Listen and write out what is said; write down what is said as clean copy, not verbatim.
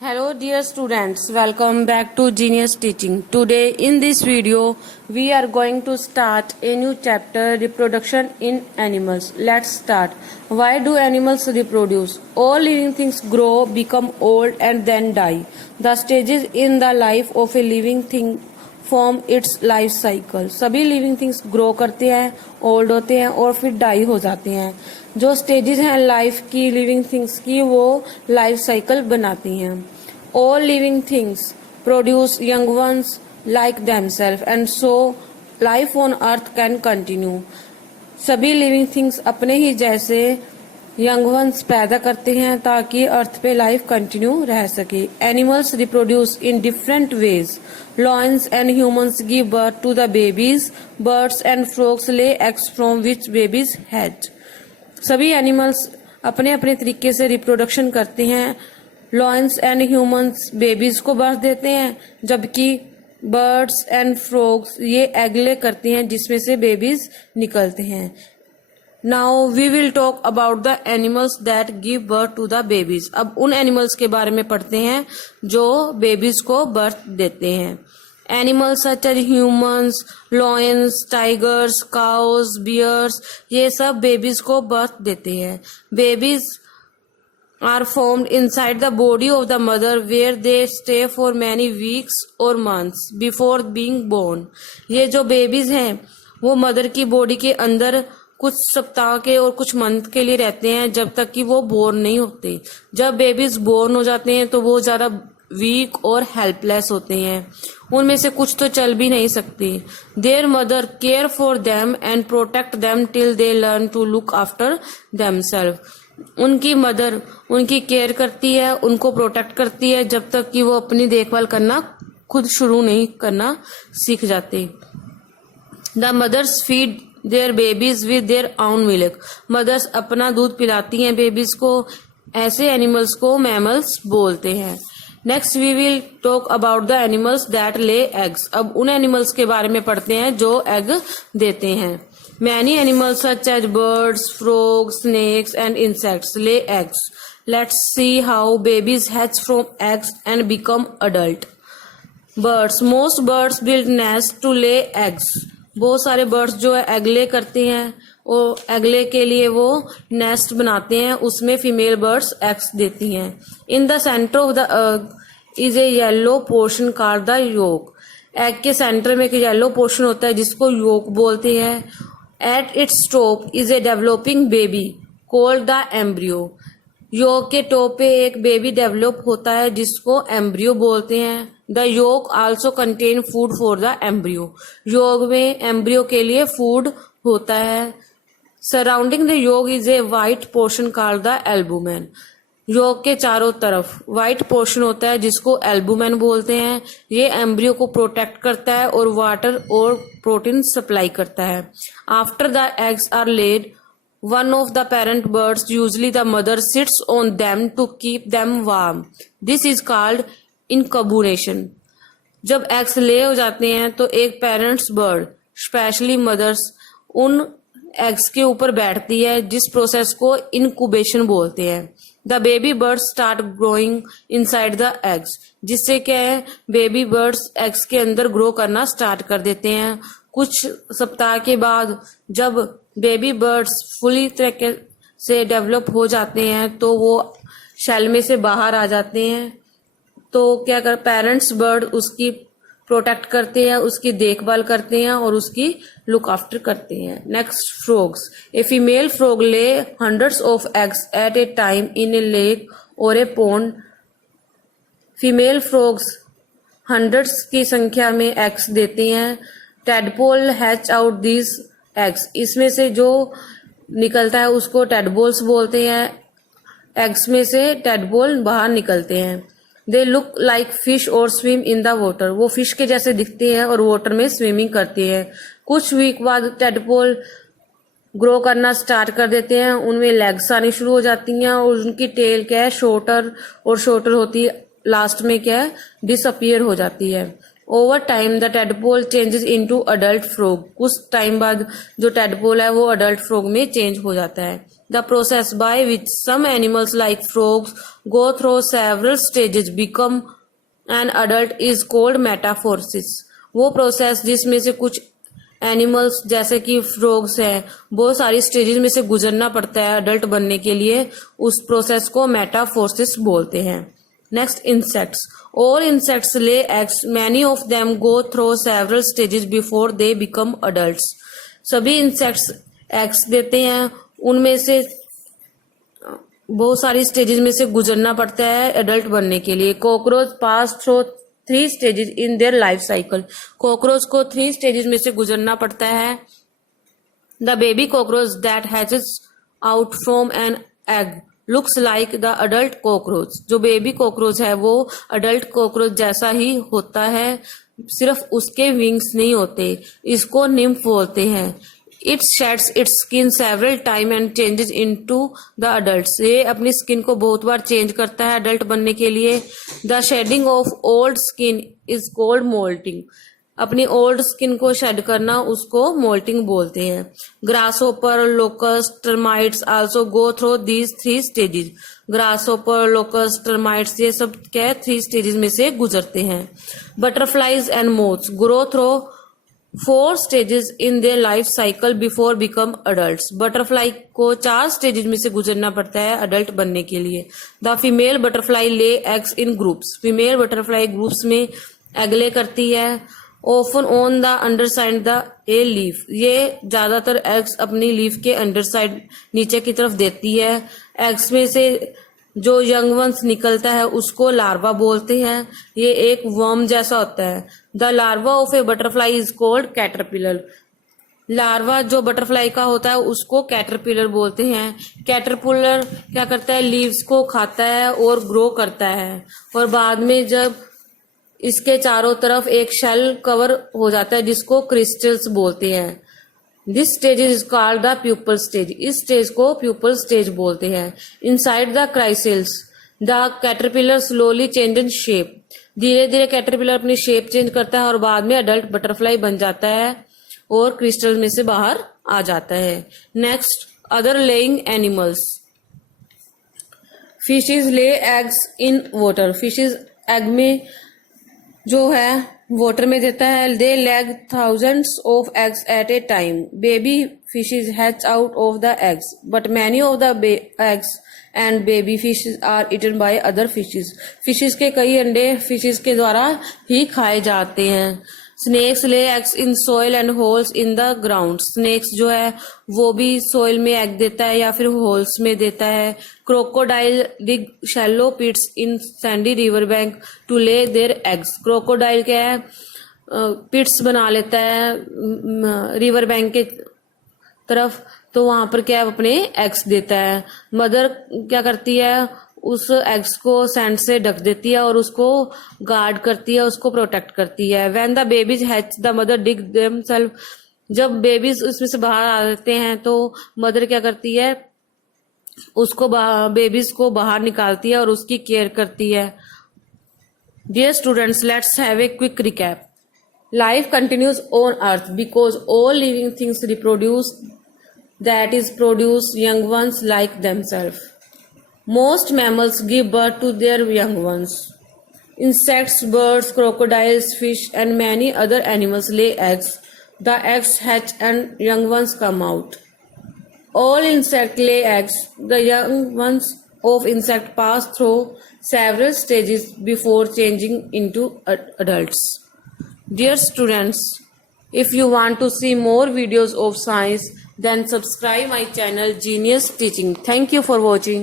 Hello dear students, welcome back to Genius Teaching. Today in this video we are going to start a new chapter, reproduction in animals. Let's start. Why do animals reproduce? All living things grow, become old and then die. The stages in the life of a living thing form it's life cycle. सभी living things grow करते हैं, old होते हैं और फिर die हो जाते हैं. जो स्टेजेस हैं लाइफ की लिविंग थिंग्स की वो लाइफ साइकिल बनाती हैं. All living things produce young ones like themselves and so life on earth can continue. सभी लिविंग थिंग्स अपने ही जैसे यंग वंस पैदा करते हैं ताकि अर्थ पे लाइफ कंटिन्यू रह सके. Animals reproduce in different ways. Lions and humans give birth to the babies. Birds and frogs lay eggs from which babies hatch. सभी एनिमल्स अपने अपने तरीके से रिप्रोडक्शन करते हैं. Lions and humans बेबीज को बर्थ देते हैं, जबकि बर्ड्स एंड फ्रॉग्स ये एग ले करते हैं जिसमें से बेबीज निकलते हैं. Now we will talk about the animals that give birth to the babies. अब उन एनिमल्स के बारे में पढ़ते हैं जो बेबीज को बर्थ देते हैं. Animals such as humans, lions, tigers, cows, bears ये सब बेबीज को बर्थ देते हैं. Babies are formed inside the body of the mother where they stay for many weeks or months before being born. ये जो babies हैं वो mother की बॉडी के अंदर कुछ सप्ताह के और कुछ मंथ के लिए रहते हैं जब तक कि वो बोर्न नहीं होते. जब बेबीज बोर्न हो जाते हैं तो वो ज्यादा वीक और हेल्पलेस होते हैं. उनमें से कुछ तो चल भी नहीं सकते. Their mother care for them and protect them till they learn to look after themselves. उनकी मदर उनकी केयर करती है, उनको प्रोटेक्ट करती है जब तक कि वो अपनी देखभाल करना खुद शुरू नहीं करना सीख जाते. The mothers feed their babies with their own milk. Mothers अपना दूध पिलाती हैं बेबीज को. ऐसे एनिमल्स को मैमल्स बोलते हैं. Next we will talk about the animals that lay eggs. अब उन एनिमल्स के बारे में पढ़ते हैं जो एग देते हैं. Many animals such as birds, frogs, snakes and insects lay eggs. Let's see how babies hatch from eggs and become adult. Birds. Most birds build nest to lay eggs. बहुत सारे बर्ड्स जो है एगले करते हैं और एगले के लिए वो नेस्ट बनाते हैं. उसमें फीमेल बर्ड्स एग्स देती हैं. In the centre of the egg is a yellow portion called the yolk. Egg के सेंटर में एक येलो पोर्शन होता है जिसको योक बोलते हैं. At its top is a developing baby called the embryo. Yolk के टॉप पे एक बेबी डेवलप होता है जिसको एम्ब्रियो बोलते हैं. The yolk also contain food for the embryo. Yolk में एम्ब्रियो के लिए फूड होता है. Surrounding the yolk is a white portion called the albumen. Yolk के चारों तरफ व्हाइट पोर्शन होता है जिसको एल्बुमेन बोलते हैं. ये एम्ब्रियो को प्रोटेक्ट करता है और वाटर और प्रोटीन सप्लाई करता है. After the eggs are laid one of the parent birds, usually the mother, sits on them to keep them warm. This is called incubation. जब एग्स ले हो जाते हैं तो एक पेरेंट्स बर्ड स्पेशली मदर्स उन एग्स के ऊपर बैठती है जिस प्रोसेस को इनक्यूबेशन बोलते हैं. The baby birds start growing inside the eggs. जिससे क्या है बेबी बर्ड्स एग्स के अंदर ग्रो करना स्टार्ट कर देते हैं. कुछ सप्ताह के बाद जब बेबी बर्ड्स फुली तरीके से डेवलप हो जाते हैं तो वो शेल में से बाहर आ जाते हैं. तो क्या कर पेरेंट्स बर्ड उसकी प्रोटेक्ट करते हैं, उसकी देखभाल करते हैं और उसकी लुक आफ्टर करते हैं. Next frogs. A female frog lay hundreds of eggs at a time in a lake और a pond. Female frogs hundreds की संख्या में एग्स देती हैं. Tadpole hatch out these eggs. इसमें से जो निकलता है उसको टेडपोल्स बोलते हैं. एग्स में से टेडपोल बाहर निकलते हैं. दे लुक लाइक फिश और स्विम इन द वाटर. वो फिश के जैसे दिखते हैं और वाटर में स्विमिंग करते हैं. कुछ वीक बाद टेडपोल ग्रो करना स्टार्ट कर देते हैं. उनमें लेग्स आनी शुरू हो जाती हैं और उनकी टेल क्या है शॉर्टर और शॉर्टर होती है. लास्ट में क्या है डिसअपियर हो जाती है. Over time the tadpole changes into adult frog. कुछ टाइम बाद जो टेडपोल है वो अडल्ट फ्रॉग में चेंज हो जाता है। The process by which some animals like frogs go through several stages become an adult is called metamorphosis. वो प्रोसेस जिसमें से कुछ एनिमल्स जैसे कि फ्रॉग्स है बहुत सारी स्टेजेस में से गुजरना पड़ता है अडल्ट बनने के लिए, उस प्रोसेस को मेटाफोर्सिस बोलते हैं। Next, insects. All insects lay eggs, many of them go through several stages before they become adults. सभी इंसेक्ट्स एग्स देते हैं, उनमें से बहुत सारी स्टेजेस में से गुजरना पड़ता है अडल्ट बनने के लिए। Cockroach pass through 3 stages in their life cycle. Cockroach को 3 स्टेजेस में से गुजरना पड़ता है। The baby cockroach that hatches out from an egg looks like the adult cockroach. जो बेबी कॉकरोच है वो अडल्ट कॉकरोच जैसा ही होता है, सिर्फ उसके विंग्स नहीं होते। इसको निम्फ बोलते हैं। It shades it's skin several time and changes into the adults. ये अपनी स्किन को बहुत बार चेंज करता है अडल्ट बनने के लिए। The shedding of old skin is called moulting. अपनी ओल्ड स्किन को शेड करना उसको मोल्टिंग बोलते हैं। Grasshopper, locust, termites also go through these 3 stages. Grasshopper, locust, termites ये सब क्या 3 स्टेजेस में से गुजरते हैं। Butterflies and moths grow through 4 stages in their life cycle before become adults. Butterfly को 4 स्टेजेस में से गुजरना पड़ता है अडल्ट बनने के लिए। द फीमेल बटरफ्लाई ले एग्स इन ग्रुप्स। फीमेल बटरफ्लाई ग्रुप्स में एग ले करती है। Often on the under side the a leaf. ये ज्यादातर एग्स अपनी लीफ के अंडर साइड नीचे की तरफ देती है। एग्स में से जो यंग वंस निकलता है उसको लार्वा बोलते हैं। ये एक वर्म जैसा होता है। The larva of A butterfly is called caterpillar. Larva जो बटरफ्लाई का होता है उसको कैटरपिलर बोलते हैं। कैटरपिलर क्या करता है, लीव्स को खाता है और ग्रो करता है, और बाद में जब इसके चारों तरफ एक शेल कवर हो जाता है जिसको क्रिस्टल्स बोलते हैं। This stage is called the pupal stage. इस स्टेज को प्यूपल स्टेज बोलते हैं। Inside the chrysalis the caterpillar slowly change in shape. धीरे धीरे कैटरपिलर अपनी शेप चेंज करता है और बाद में अडल्ट बटरफ्लाई बन जाता है और क्रिस्टल में से बाहर आ जाता है। Next, other laying animals. Fishes lay eggs in water. Fishes egg में जो है वाटर में देता है। They lay thousands of eggs at a time. Baby fishes hatch out of the eggs but many of the eggs and baby fishes are eaten by other fishes. Fishes के कई अंडे fishes के द्वारा ही खाए जाते हैं। Snakes lay eggs in soil and holes in the ground. Snakes जो है वो भी सोइल में एग देता है या फिर होल्स में देता है। Crocodile dig shallow pits in sandy river bank to lay their eggs. Crocodile क्या है, पिट्स बना लेता है रिवर बैंक के तरफ, तो वहां पर क्या अपने एग्स देता है। मदर क्या करती है, उस एग्स को सैंड से ढक देती है और उसको गार्ड करती है, उसको प्रोटेक्ट करती है। When the babies hatch the mother dig themselves. जब बेबीज उसमें से बाहर आ जाते हैं तो मदर क्या करती है, उसको बेबीज को बाहर निकालती है और उसकी केयर करती है। Dear students, let's have a quick recap. Life continues on earth because all living things reproduce, that is produce young ones like themselves. Most mammals give birth to their young ones. Insects, birds, crocodiles, fish and many other animals lay eggs. The eggs hatch and young ones come out. All insects lay eggs. The young ones of insect pass through several stages before changing into adults. Dear students, if you want to see more videos of science, then subscribe my channel Genius Teaching. Thank you for watching.